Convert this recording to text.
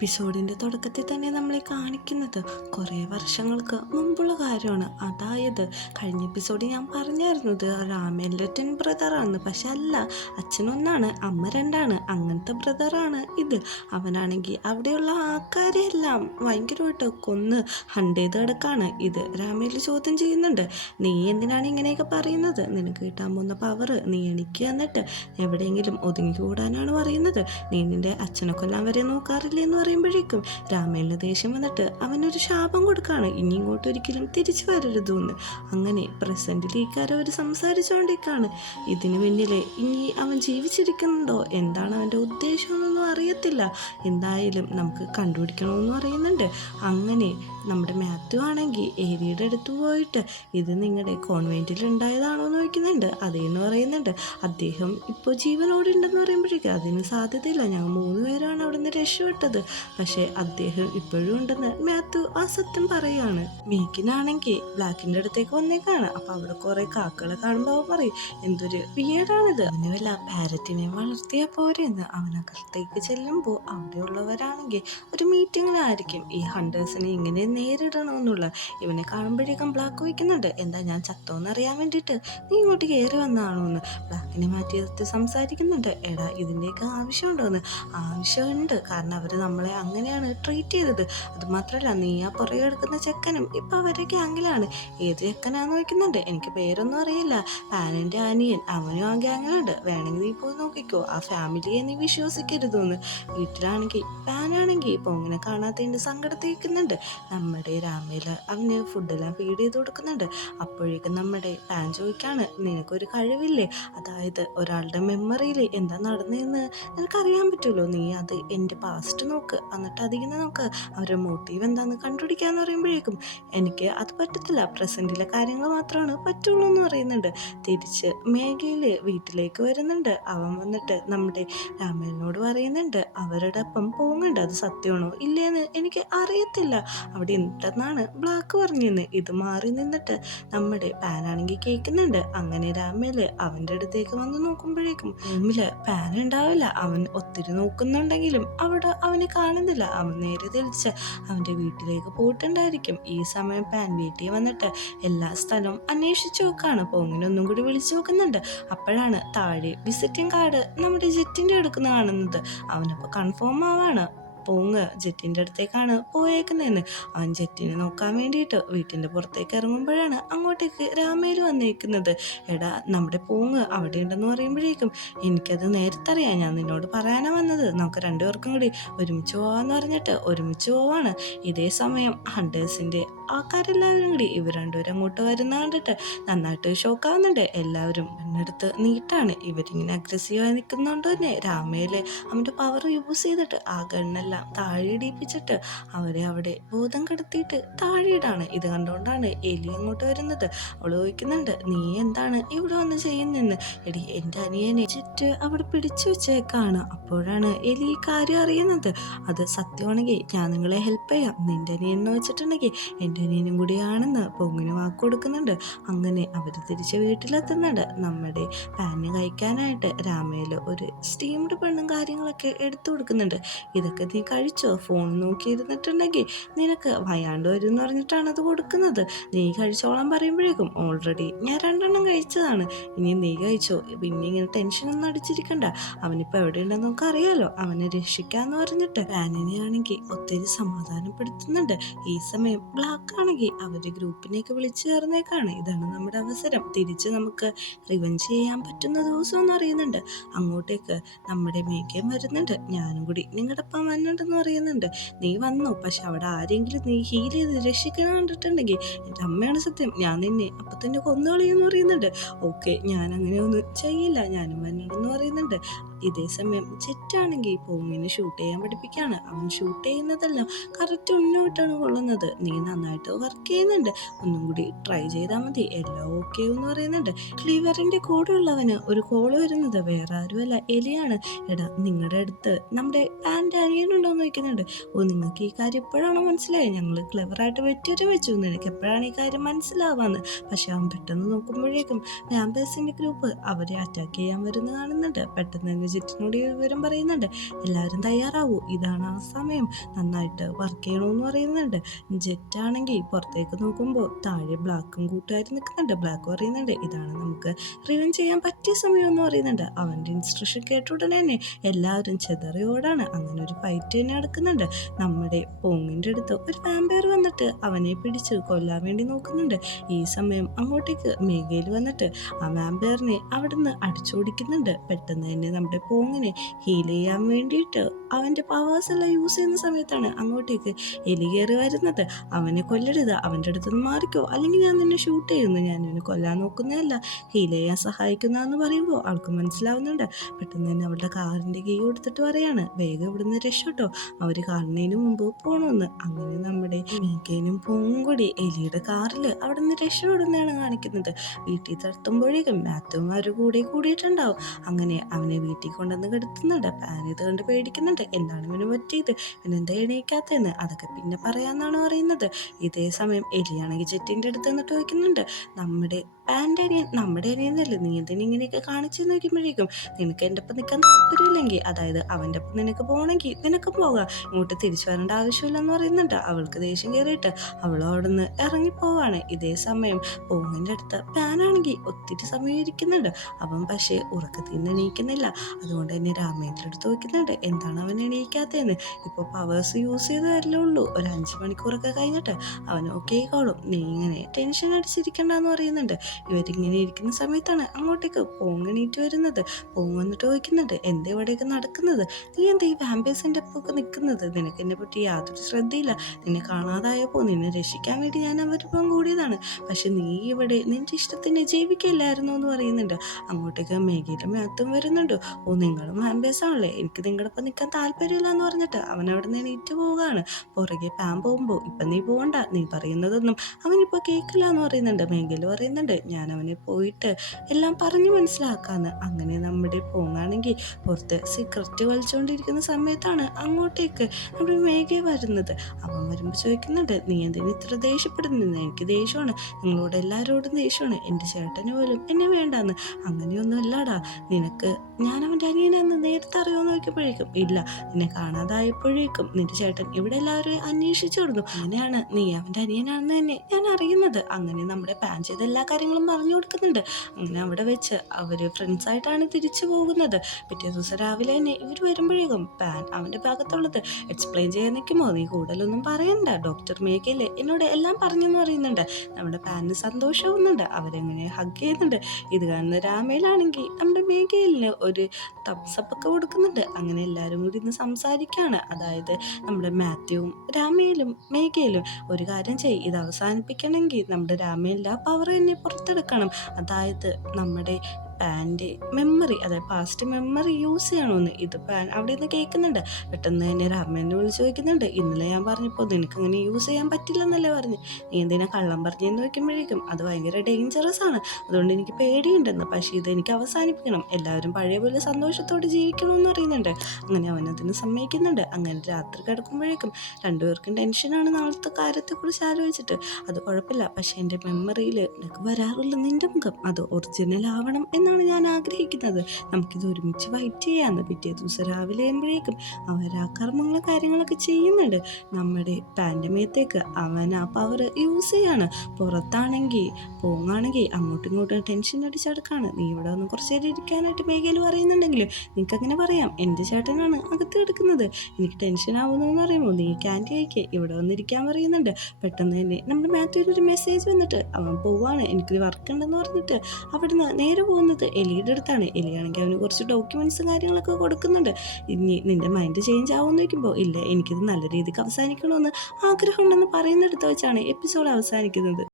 എപ്പിസോഡിൻ്റെ തുടക്കത്തിൽ തന്നെ നമ്മളെ കാണിക്കുന്നത് കുറേ വർഷങ്ങൾക്ക് മുമ്പുള്ള കാര്യമാണ്. അതായത് കഴിഞ്ഞ എപ്പിസോഡിൽ ഞാൻ പറഞ്ഞായിരുന്നു ഇത് രാമേൻ്റെ ടെൻ ബ്രദറാണെന്ന്. പക്ഷെ അല്ല, അച്ഛനൊന്നാണ് അമ്മ രണ്ടാണ്, അങ്ങനത്തെ ബ്രദറാണ് ഇത്. അവനാണെങ്കിൽ അവിടെയുള്ള ആൾക്കാരെയെല്ലാം ഭയങ്കരമായിട്ട് കൊന്ന് ഹണ്ട് ചെയ്ത് കിടക്കാണ്. ഇത് രാമേൽ ചോദ്യം ചെയ്യുന്നുണ്ട്, നീ എന്തിനാണ് ഇങ്ങനെയൊക്കെ പറയുന്നത്? നിനക്ക് കിട്ടാൻ പോകുന്ന പവർ നീ എനിക്ക് എന്നിട്ട് എവിടെയെങ്കിലും ഒതുങ്ങിക്കൂടാനാണ് പറയുന്നത്. നീ നിൻ്റെ അച്ഛനെ കൊല്ലാൻ വരെ നോക്കാറില്ലേ എന്ന് പറയുമ്പോഴേക്കും രാമേലിന് ദേഷ്യം വന്നിട്ട് അവനൊരു ശാപം കൊടുക്കുകയാണ്, ഇനി ഇങ്ങോട്ട് ഒരിക്കലും തിരിച്ചു വരരുതെന്ന്. അങ്ങനെ പ്രസൻറ്റിൽ ഈ കാര്യം അവർ സംസാരിച്ചുകൊണ്ടിരിക്കുകയാണ്. ഇതിന് പിന്നിൽ ഇനി അവൻ ജീവിച്ചിരിക്കുന്നുണ്ടോ, എന്താണ് അവൻ്റെ ഉദ്ദേശമെന്നൊന്നും അറിയത്തില്ല. എന്തായാലും നമുക്ക് കണ്ടുപിടിക്കണമെന്ന് പറയുന്നുണ്ട്. അങ്ങനെ നമ്മുടെ മാത്യു ആണെങ്കിൽ ഏരിയുടെ അടുത്ത് പോയിട്ട് ഇത് നിങ്ങളുടെ കോൺവെൻറ്റിൽ ഉണ്ടായതാണോ എന്ന് ചോദിക്കുന്നുണ്ട്. അതേന്ന് പറയുന്നുണ്ട്. അദ്ദേഹം ഇപ്പോൾ ജീവനോടുണ്ടെന്ന് പറയുമ്പോഴേക്കും അതിന് സാധ്യതയില്ല, ഞങ്ങൾ 3 പേരാണ് അവിടെ നിന്ന് രക്ഷപ്പെട്ടത്, പക്ഷേ അദ്ദേഹം ഇപ്പോഴും ഉണ്ടെന്ന് മാത്യു ആ സത്യം പറയുകയാണ്. മീക്കിനാണെങ്കിൽ ബ്ലാക്കിൻ്റെ അടുത്തേക്ക് വന്നേക്കാണ്. അപ്പോൾ അവിടെ കുറേ കാക്കകളെ കാണുമ്പോൾ അവൻ പറയും, എന്തൊരു വിയേഡാണിത്, അവന് വല്ല പാരറ്റിനെ വളർത്തിയാൽ പോരെന്ന്. അവനകത്തേക്ക് ചെല്ലുമ്പോൾ അവിടെയുള്ളവരാണെങ്കിൽ ഒരു മീറ്റിങ്ങിലായിരിക്കും ഈ ഹണ്ടേഴ്സിനെ ഇങ്ങനെ നേരിടണമെന്നുള്ള. ഇവനെ കാണുമ്പോഴേക്കും ബ്ലാക്ക് വയ്ക്കുന്നുണ്ട്, എന്താ ഞാൻ ചത്തോന്നറിയാൻ വേണ്ടിയിട്ട് നീ ഇങ്ങോട്ട് കയറി വന്നതാണോ എന്ന്. ബ്ലാക്കിനെ മാറ്റി നിർത്തി സംസാരിക്കുന്നുണ്ട്, എടാ ഇതിൻ്റെയൊക്കെ ആവശ്യമുണ്ടോ എന്ന്. ആവശ്യമുണ്ട്, കാരണം അവർ നമ്മളെ അങ്ങനെയാണ് ട്രീറ്റ് ചെയ്തത്. അതുമാത്രമല്ല നീ ആ പുറകെ എടുക്കുന്ന ചെക്കനും ഇപ്പം അവരുടെ ഗ്യാങ്ങിലാണ്. ഏത് ചെക്കനാന്ന് ചോദിക്കുന്നുണ്ട്. എനിക്ക് പേരൊന്നും അറിയില്ല, പാനിൻ്റെ അനിയൻ, അവനും ആ ഗ്യാങ്ങിലുണ്ട്, വേണമെങ്കിൽ നീ പോയി നോക്കിക്കോ, ആ ഫാമിലിയെ നീ വിശ്വസിക്കരുതെന്ന്. വീട്ടിലാണെങ്കിൽ പാനാണെങ്കിൽ പൊങ്ങിനെ കാണാത്തതിൻ്റെ സങ്കടത്തേക്കുന്നുണ്ട്. നമ്മുടെ രാമേല അവന് ഫുഡെല്ലാം ഫീഡ് ചെയ്ത് കൊടുക്കുന്നുണ്ട്. അപ്പോഴേക്കും നമ്മുടെ പാൻ ചോദിക്കാണ്, നിനക്കൊരു കഴിവില്ലേ, അതായത് ഒരാളുടെ മെമ്മറിയിൽ എന്താ നടന്നതെന്ന് നിനക്കറിയാൻ പറ്റുമല്ലോ, നീ അത് എൻ്റെ പാസ്റ്റ് നോക്ക്, എന്നിട്ട് അതിങ്ങനെ നോക്ക്, അവരുടെ മോട്ടീവ് എന്താണെന്ന് കണ്ടുപിടിക്കാന്ന് പറയുമ്പോഴേക്കും എനിക്ക് അത് പറ്റത്തില്ല, പ്രസൻറ്റിലെ കാര്യങ്ങൾ മാത്രമാണ് പറ്റുള്ളൂ എന്ന് പറയുന്നുണ്ട്. തിരിച്ച് മേഘയിൽ വീട്ടിലേക്ക് വരുന്നുണ്ട്. അവൻ വന്നിട്ട് നമ്മുടെ രാമേലിനോട് പറയുന്നുണ്ട്, അവരുടെ ഒപ്പം പോകുന്നുണ്ട്, അത് സത്യമാണോ ഇല്ലേന്ന് എനിക്ക് അറിയത്തില്ല, അവിടെ ഉണ്ടെന്നാണ് ബ്ലാക്ക് പറഞ്ഞെന്ന്. ഇത് മാറി നിന്നിട്ട് നമ്മുടെ പാനാണെങ്കിൽ കേൾക്കുന്നുണ്ട്. അങ്ങനെ രാമേല് അവൻ്റെ അടുത്തേക്ക് വന്ന് നോക്കുമ്പോഴേക്കും റൂമില് പാൻ ഉണ്ടാവില്ല. അവൻ ഒത്തിരി നോക്കുന്നുണ്ടെങ്കിലും അവിടെ അവനെ കാണുന്നില്ല. അവൻ നേരെ തിരിച്ച് അവൻ്റെ വീട്ടിലേക്ക് പോയിട്ടുണ്ടായിരിക്കും. ഈ സമയം പാൻ വീട്ടിൽ വന്നിട്ട് എല്ലാ സ്ഥലവും അന്വേഷിച്ചു നോക്കാണ്. പോങ്ങിനൊന്നും കൂടി വിളിച്ചു നോക്കുന്നുണ്ട്. അപ്പോഴാണ് താഴെ വിസിറ്റിംഗ് കാർഡ് നമ്മുടെ ജെറ്റിൻ്റെ എടുക്കുന്ന കാണുന്നത്. അവനപ്പോൾ കൺഫേം ആവാണ്, പോങ്ങ് ജെറ്റിൻ്റെ അടുത്തേക്കാണ് പോയേക്കുന്നതെന്ന്. അവൻ ജെറ്റിനെ നോക്കാൻ വേണ്ടിയിട്ട് വീട്ടിൻ്റെ പുറത്തേക്ക് ഇറങ്ങുമ്പോഴാണ് അങ്ങോട്ടേക്ക് രാമേല് വന്നേക്കുന്നത്. എടാ നമ്മുടെ പോങ്ങ് അവിടെ ഉണ്ടെന്ന് പറയുമ്പോഴേക്കും എനിക്കത് നേരത്തെ അറിയാം, ഞാൻ നിന്നോട് പറയാനാണ് വന്നത്, നമുക്ക് 2 പേർക്കും കൂടി ഒരുമിച്ച് പോവാന്ന് പറഞ്ഞിട്ട് ഒരുമിച്ച് പോവാണ്. ഇതേ സമയം ഹണ്ടേഴ്സിൻ്റെ ആൾക്കാരെല്ലാവരും കൂടി ഇവർ 2 പേരും അങ്ങോട്ട് വരുന്ന കണ്ടിട്ട് നന്നായിട്ട് ഷോക്കാവുന്നുണ്ട്. എല്ലാവരും എന്നെടുത്ത് നീട്ടാണ്. ഇവരിങ്ങനെ അഗ്രസീവായി നിൽക്കുന്നതുകൊണ്ട് തന്നെ രാമേല് അവൻ്റെ പവർ യൂസ് ചെയ്തിട്ട് ആ ഗണ്ണെല്ലാം താഴെ ഇടിപ്പിച്ചിട്ട് അവരെ അവിടെ ബോധം കെടുത്തിയിട്ട് താഴെയിടാണ്. ഇത് കണ്ടുകൊണ്ടാണ് എലി അങ്ങോട്ട് വരുന്നത്. അവൾ ചോദിക്കുന്നുണ്ട്, നീ എന്താണ് ഇവിടെ വന്ന് ചെയ്യുന്നതെന്ന്. എടി എൻ്റെ അനിയനെ ചുറ്റ് അവിടെ പിടിച്ചു വെച്ചേക്കാണ്. അപ്പോഴാണ് എലി ഈ കാര്യം അറിയുന്നത്. അത് സത്യമാണെങ്കിൽ ഞാൻ നിങ്ങളെ ഹെൽപ്പ് ചെയ്യാം, നിൻ്റെ അനിയൻ എന്ന് വെച്ചിട്ടുണ്ടെങ്കിൽ എൻ്റെ അനിയനും കൂടിയാണെന്ന് പൊങ്ങിന് വാക്ക് കൊടുക്കുന്നുണ്ട്. അങ്ങനെ അവർ തിരിച്ച് വീട്ടിലെത്തുന്നുണ്ട്. നമ്മുടെ പാന് കഴിക്കാനായിട്ട് രാമേല് ഒരു സ്റ്റീംഡ് പെണ്ണും കാര്യങ്ങളൊക്കെ എടുത്തു കൊടുക്കുന്നുണ്ട്. ഇതൊക്കെ നീ കഴിച്ചോ, ഫോൺ നോക്കിയിരുന്നിട്ടുണ്ടെങ്കിൽ നിനക്ക് വയ്യാണ്ട് വരും എന്ന് പറഞ്ഞിട്ടാണ് അത് കൊടുക്കുന്നത്. നീ കഴിച്ചോളാൻ പറയുമ്പോഴേക്കും ഓൾറെഡി ഞാൻ 2 എണ്ണം കഴിച്ചതാണ്, ഇനി നീ കഴിച്ചോ, പിന്നെ ഇങ്ങനെ ടെൻഷനൊന്നും അടിച്ചിരിക്കണ്ട, അവനിപ്പോൾ എവിടെയുണ്ടെന്ന് നമുക്ക് അറിയാലോ, അവനെ രക്ഷിക്കാന്ന് പറഞ്ഞിട്ട് പാനിനെ ആണെങ്കിൽ ഒത്തിരി സമാധാനപ്പെടുത്തുന്നുണ്ട്. ഈ സമയം ബ്ലാക്ക് ആണെങ്കിൽ അവരുടെ ഗ്രൂപ്പിനെയൊക്കെ വിളിച്ചു ചേർന്നേക്കാണ്. ഇതാണ് നമ്മുടെ അവസരം, തിരിച്ച് നമുക്ക് റിവെഞ്ച് ചെയ്യാൻ പറ്റുന്ന ദിവസം എന്ന് അറിയുന്നുണ്ട്. അങ്ങോട്ടേക്ക് നമ്മുടെ മേഘയും വരുന്നുണ്ട്. ഞാനും കൂടി നിങ്ങളുടെ ഒപ്പം വന്നിട്ടുണ്ടെന്ന് പറയുന്നുണ്ട്. നീ വന്നോ, പക്ഷെ അവിടെ ആരെങ്കിലും നീ ഹീൽ ചെയ്ത് രക്ഷിക്കണം കണ്ടിട്ടുണ്ടെങ്കിൽ എൻ്റെ അമ്മയാണ് സത്യം, ഞാൻ നിന്നെ അപ്പം തന്നെ കൊന്നുകളയുമെന്ന് പറയുന്നുണ്ട്. ഓക്കെ, ഞാൻ അങ്ങനെയൊന്നും ചെയ്യില്ല, ഞാനും വന്നിട്ടെന്ന് പറയുന്നുണ്ട്. ഇതേ സമയം ജെറ്റാണെങ്കിൽ പോങ്ങിനെ ഷൂട്ട് ചെയ്യാൻ പഠിപ്പിക്കുകയാണ്. അവൻ ഷൂട്ട് ചെയ്യുന്നതെല്ലാം കറക്റ്റ് ഉന്നോട്ടാണ് കൊള്ളുന്നത്. നീ നന്നായിട്ട് വർക്ക് ചെയ്യുന്നുണ്ട്, ഒന്നും കൂടി ട്രൈ ചെയ്താൽ മതി, എല്ലാം ഓക്കെ എന്ന് പറയുന്നുണ്ട്. ക്ലീവറിൻ്റെ കൂടെയുള്ളവന് ഒരു കോള് വരുന്നത് വേറെ ആരുമല്ല, എലിയാണ്. എടാ നിങ്ങളുടെ അടുത്ത് നമ്മുടെ പാൻ്റെ അനിയനുണ്ടോയെന്ന് ചോദിക്കുന്നുണ്ട്. ഓ, നിങ്ങൾക്ക് ഈ കാര്യം എപ്പോഴാണോ മനസ്സിലായത്, ഞങ്ങൾ ക്ലെവറായിട്ട് വെറ്റിട്ട് വെച്ചു, നിനക്ക് എപ്പോഴാണ് ഈ കാര്യം മനസ്സിലാവാന്ന്. പക്ഷെ അവൻ പെട്ടെന്ന് നോക്കുമ്പോഴേക്കും ക്യാമ്പസിൻ്റെ ഗ്രൂപ്പ് അവരെ അറ്റാക്ക് ചെയ്യാൻ വരുന്ന കാണുന്നുണ്ട്. പെട്ടെന്ന് തന്നെ ജെറ്റിനോട് ഈ വിവരം പറയുന്നുണ്ട്. എല്ലാവരും തയ്യാറാവൂ, ഇതാണ് ആ സമയം, നന്നായിട്ട് വർക്ക് ചെയ്യണമെന്ന് പറയുന്നുണ്ട്. ജെറ്റാണെങ്കിൽ പുറത്തേക്ക് നോക്കുമ്പോൾ താഴെ ബ്ലാക്കും കൂട്ടുകാരും നിൽക്കുന്നുണ്ട്. ബ്ലാക്ക് പറയുന്നുണ്ട് ഇതാണ് നമുക്ക് റിവൻ ചെയ്യാൻ പറ്റിയ സമയം എന്ന് പറയുന്നുണ്ട്. അവൻ്റെ ഇൻസ്ട്രക്ഷൻ കേട്ട ഉടനെ തന്നെ എല്ലാവരും ചെതറിയോടാണ്. അങ്ങനെ ഒരു ഫൈറ്റ് തന്നെ നടക്കുന്നുണ്ട്. നമ്മുടെ പോങ്ങിൻ്റെ അടുത്ത് ഒരു വാമ്പയർ വന്നിട്ട് അവനെ പിടിച്ച് കൊല്ലാൻ വേണ്ടി നോക്കുന്നുണ്ട്. ഈ സമയം അങ്ങോട്ടേക്ക് മേഘയിൽ വന്നിട്ട് ആ വാമ്പയറിനെ അവിടുന്ന് അടിച്ചോടിക്കുന്നുണ്ട്. പെട്ടെന്ന് തന്നെ നമ്മുടെ പോങ്ങിനെ ഹീൽ ചെയ്യാൻ വേണ്ടിയിട്ട് അവൻ്റെ പവേഴ്സ് എല്ലാം യൂസ് ചെയ്യുന്ന സമയത്താണ് അങ്ങോട്ടേക്ക് എലി കയറി വരുന്നത്. അവനെ കൊല്ലരുത്, അവൻ്റെ അടുത്തുനിന്ന് മാറിക്കോ, അല്ലെങ്കിൽ ഞാൻ നിന്നെ ഷൂട്ട് ചെയ്യുന്നു, ഞാൻ നിന്നെ കൊല്ലാൻ നോക്കുന്നതല്ല, ഹീൽ ചെയ്യാൻ സഹായിക്കുന്നതെന്ന് പറയുമ്പോൾ ആൾക്ക് മനസ്സിലാവുന്നുണ്ട്. പെട്ടെന്ന് തന്നെ അവളുടെ കാറിൻ്റെ കീ കൊടുത്തിട്ട് പറയാണ് വേഗം ഇവിടുന്ന് രക്ഷട്ടോ, അവർ കാണുന്നതിന് മുമ്പ് പോകണമെന്ന്. അങ്ങനെ നമ്മുടെ മീക്കനും പൂവും കൂടി എലിയുടെ കാറിൽ അവിടെ നിന്ന് രക്ഷപ്പെടുന്നതാണ് കാണിക്കുന്നത്. വീട്ടിൽ തട്ടുമ്പോഴേക്കും മാത്തും അവരുടെ കൂടെ കൂടിയിട്ടുണ്ടാവും. അങ്ങനെ അവനെ വീട്ടിൽ കൊണ്ടുവന്ന് കിടത്തുന്നുണ്ട്. പാൻ ഇത് കണ്ട് പേടിക്കുന്നുണ്ട്. എന്താണ് ഇവന് പറ്റിയത്, ഇവനെന്താ എണീക്കാത്തതെന്ന്. അതൊക്കെ പിന്നെ പറയാന്നാണ് പറയുന്നത്. ഇതേ സമയം എലിയാണെങ്കിൽ ജെറ്റിൻ്റെ അടുത്ത് നിന്നിട്ട് ചോദിക്കുന്നുണ്ട് നമ്മുടെ അനിയനല്ലേ, നീ എന്തിനാ ഇങ്ങനെയൊക്കെ കാണിച്ചെന്ന് നോക്കുമ്പോഴേക്കും നിനക്ക് എൻ്റെ ഒപ്പം നിൽക്കാൻ താല്പര്യമില്ലെങ്കിൽ, അതായത് അവൻ്റെ ഒപ്പം നിനക്ക് പോകണമെങ്കിൽ നിനക്ക് പോകാം, ഇങ്ങോട്ട് തിരിച്ചു വരേണ്ട ആവശ്യമില്ലെന്ന് പറയുന്നുണ്ട്. അവൾക്ക് ദേഷ്യം കയറിയിട്ട് അവൾ അവിടെ നിന്ന് ഇറങ്ങിപ്പോവാണ്. ഇതേ സമയം പോങ്ങിൻ്റെ അടുത്ത് പാനാണെങ്കിൽ ഒത്തിരി സമയം ഇരിക്കുന്നുണ്ട്. അവൻ പക്ഷേ ഉറക്കത്തിൽ നിന്ന് എണീക്കുന്നില്ല. അതുകൊണ്ട് തന്നെ രാമേന്ദ്രൻ അടുത്ത് ചോദിക്കുന്നുണ്ട് എന്താണ് അവൻ എണീക്കാത്തതെന്ന്. ഇപ്പോൾ പവേഴ്സ് യൂസ് ചെയ്തതല്ലേ ഉള്ളൂ, ഒരു 5 മണിക്കൂറൊക്കെ കഴിഞ്ഞിട്ട് അവൻ ഓക്കെ ആയിക്കോളും, നീ ഇങ്ങനെ ടെൻഷൻ അടിച്ചിരിക്കണ്ടെന്ന് പറയുന്നുണ്ട്. ഇവരിങ്ങനെ ഇരിക്കുന്ന സമയത്താണ് അങ്ങോട്ടേക്ക് പോങ്ങണീറ്റ് വരുന്നത്. പോങ് വന്നിട്ട് ചോദിക്കുന്നുണ്ട് എന്താ ഇവിടെയൊക്കെ നടക്കുന്നത്, നീ എന്താ ഈ വാമ്പേഴ്സിൻ്റെ ഒപ്പമൊക്കെ നിൽക്കുന്നത്, നിനക്ക് എന്നെ പറ്റി യാതൊരു ശ്രദ്ധയില്ല, നിന്നെ കാണാതായപ്പോൾ നിന്നെ രക്ഷിക്കാൻ വേണ്ടി ഞാൻ അവരിപ്പം കൂടിയതാണ്, പക്ഷെ നീ ഇവിടെ നിന്റെ ഇഷ്ടത്തിന് ജീവിക്കില്ലായിരുന്നു എന്ന് പറയുന്നുണ്ട്. അങ്ങോട്ടേക്ക് മേഘയിലും മാത്തും വരുന്നുണ്ട്. ഓ നിങ്ങളും വാമ്പേഴ്സ് ആണല്ലേ, എനിക്ക് നിങ്ങളുടെ ഒപ്പം നിൽക്കാൻ താല്പര്യമില്ല എന്ന് പറഞ്ഞിട്ട് അവൻ അവിടെ നിന്ന് എണീറ്റ് പോവുകയാണ്. പുറകെ പാൻ പോകുമ്പോൾ ഇപ്പം നീ പോകണ്ട, നീ പറയുന്നതൊന്നും അവനിപ്പോൾ കേൾക്കില്ല എന്ന് പറയുന്നുണ്ട്. മേഘയിൽ പറയുന്നുണ്ട് ഞാൻ അവനെ പോയിട്ട് എല്ലാം പറഞ്ഞു മനസ്സിലാക്കാന്ന്. അങ്ങനെ നമ്മുടെ പോങ്ങാണെങ്കിൽ പുറത്ത് സിഗരറ്റ് വലിച്ചുകൊണ്ടിരിക്കുന്ന സമയത്താണ് അങ്ങോട്ടേക്ക് നമ്മുടെ മേഘയെ വരുന്നത്. അവൻ വരുമ്പോൾ ചോദിക്കുന്നുണ്ട് നീ എന്തിനാ ഇത്ര ദേഷ്യപ്പെടുന്നത്, എനിക്ക് ദേഷ്യമാണ്, നിങ്ങളോട് എല്ലാവരോടും ദേഷ്യമാണ്, എൻ്റെ ചേട്ടന് പോലും എന്നെ വേണ്ടാന്ന്. അങ്ങനെയൊന്നും അല്ലാടാ, നിനക്ക് ഞാൻ അവൻ്റെ അനിയനാന്ന് നേരത്തെ അറിയുമെന്ന് നോക്കിയപ്പോഴേക്കും ഇല്ല, നിന്നെ കാണാതായപ്പോഴേക്കും നിന്റെ ചേട്ടൻ ഇവിടെ എല്ലാവരും അന്വേഷിച്ചു കൊടുത്തു, അങ്ങനെയാണ് നീ അവൻ്റെ അനിയനാണെന്ന് തന്നെ ഞാൻ അറിയുന്നത്. അങ്ങനെ നമ്മുടെ പാൻ ചെയ്ത എല്ലാ കാര്യങ്ങളും പറഞ്ഞു കൊടുക്കുന്നുണ്ട്. അങ്ങനെ അവിടെ വെച്ച് അവർ ഫ്രണ്ട്സായിട്ടാണ് തിരിച്ചു പോകുന്നത്. പിറ്റേ ദിവസം രാവിലെ തന്നെ ഇവർ വരുമ്പോഴേക്കും പാൻ അവൻ്റെ ഭാഗത്തുള്ളത് എക്സ്പ്ലെയിൻ ചെയ്യാൻ നിൽക്കുമ്പോൾ നീ കൂടുതലൊന്നും പറയണ്ട, ഡോക്ടർ മേഘയിലെ എന്നോട് എല്ലാം പറഞ്ഞെന്ന് പറയുന്നുണ്ട്. നമ്മുടെ പാനിന് സന്തോഷമാവുന്നുണ്ട്. അവരെങ്ങനെ ഹഗ് ചെയ്യുന്നുണ്ട്. ഇത് കാണുന്ന രാമയിലാണെങ്കിൽ നമ്മുടെ മേഘയിലിന് ഒരു തംസപ്പ് ഒക്കെ കൊടുക്കുന്നുണ്ട്. അങ്ങനെ എല്ലാവരും കൂടി ഇന്ന് സംസാരിക്കുകയാണ്. അതായത് നമ്മുടെ മാത്യുവും രാമയിലും മേഘയിലും ഒരു കാര്യം ചെയ്യും, ഇത് അവസാനിപ്പിക്കണമെങ്കിൽ നമ്മുടെ രാമയിലെ ആ പവർ തന്നെ പുറത്തെടുക്കണം. അതായത് നമ്മുടെ പാൻ്റെ മെമ്മറി, അതായത് പാസ്റ്റ് മെമ്മറി യൂസ് ചെയ്യണമെന്ന്. ഇത് പാൻ അവിടെ നിന്ന് കേൾക്കുന്നുണ്ട്. പെട്ടെന്ന് തന്നെ രാമനെ വിളിച്ച് ചോദിക്കുന്നുണ്ട് ഇന്നലെ ഞാൻ പറഞ്ഞപ്പോൾ നിനക്ക് അങ്ങനെ യൂസ് ചെയ്യാൻ പറ്റില്ലെന്നല്ലേ പറഞ്ഞു, നീ എന്തിനാ കള്ളം പറഞ്ഞെന്ന് വയ്ക്കുമ്പോഴേക്കും അത് ഭയങ്കര ഡേഞ്ചറസ് ആണ്, അതുകൊണ്ട് എനിക്ക് പേടിയുണ്ടെന്ന്, പക്ഷേ ഇത് എനിക്ക് അവസാനിപ്പിക്കണം, എല്ലാവരും പഴയ പോലെ സന്തോഷത്തോടെ ജീവിക്കണമെന്ന് പറയുന്നുണ്ട്. അങ്ങനെ അവനതിന് സമ്മതിക്കുന്നുണ്ട്. അങ്ങനെ രാത്രി കിടക്കുമ്പോഴേക്കും രണ്ടുപേർക്കും ടെൻഷനാണ് നാളത്തെ കാര്യത്തെക്കുറിച്ച് ആലോചിച്ചിട്ട്. അത് കുഴപ്പമില്ല, പക്ഷേ എൻ്റെ മെമ്മറിയിൽ എനിക്ക് വരാറുള്ള നിൻ്റെ മുഖം അത് ഒറിജിനൽ ആവണം എന്നാണ് ഞാൻ ആഗ്രഹിക്കുന്നത്, നമുക്കിത് ഒരുമിച്ച് ഫൈറ്റ് ചെയ്യാമെന്ന്. പിറ്റേ ദിവസം രാവിലെ ആകുമ്പോഴേക്കും അവർ ആ കർമ്മങ്ങളും കാര്യങ്ങളൊക്കെ ചെയ്യുന്നുണ്ട്. നമ്മുടെ പാൻ്റെ മേത്തേക്ക് അവൻ ആ പവർ യൂസ് ചെയ്യാണ്. പുറത്താണെങ്കിൽ പോങ്ങാണെങ്കിൽ അങ്ങോട്ടും ഇങ്ങോട്ടും ടെൻഷൻ അടിച്ചടക്കാണ്. നീ ഇവിടെ ഒന്ന് കുറച്ച് നേരം ഇരിക്കാനായിട്ട് മേഘയിൽ പറയുന്നുണ്ടെങ്കിൽ നിനക്ക് അങ്ങനെ പറയാം, എൻ്റെ ചേട്ടനാണ് അകത്ത് കിടക്കുന്നത്, എനിക്ക് ടെൻഷൻ ആവുന്നു എന്ന് പറയുമ്പോൾ നീ ക്യാൻറ്റീൻ കഴിക്കുക, ഇവിടെ വന്നിരിക്കാൻ പറയുന്നുണ്ട്. പെട്ടെന്ന് തന്നെ നമ്മുടെ മാത്യുവിനൊരു മെസ്സേജ് വന്നിട്ട് അവൻ പോവാണ്, എനിക്കൊരു വർക്ക് ഉണ്ടെന്ന് പറഞ്ഞിട്ട് അവിടുന്ന് നേരെ പോകുന്നത് എലിയുടെ അടുത്താണ്. എലിയാണെങ്കിൽ അവന് കുറച്ച് ഡോക്യുമെൻറ്റ്സും കാര്യങ്ങളൊക്കെ കൊടുക്കുന്നുണ്ട്. ഇനി നിൻ്റെ മൈൻഡ് ചേഞ്ച് ആവുമെന്ന് വയ്ക്കുമ്പോൾ ഇല്ല, എനിക്കിത് നല്ല രീതിക്ക് അവസാനിക്കണമെന്ന് ആഗ്രഹമുണ്ടെന്ന് പറയുന്നിടത്ത് വെച്ചാണ് എപ്പിസോഡ് അവസാനിക്കുന്നത്.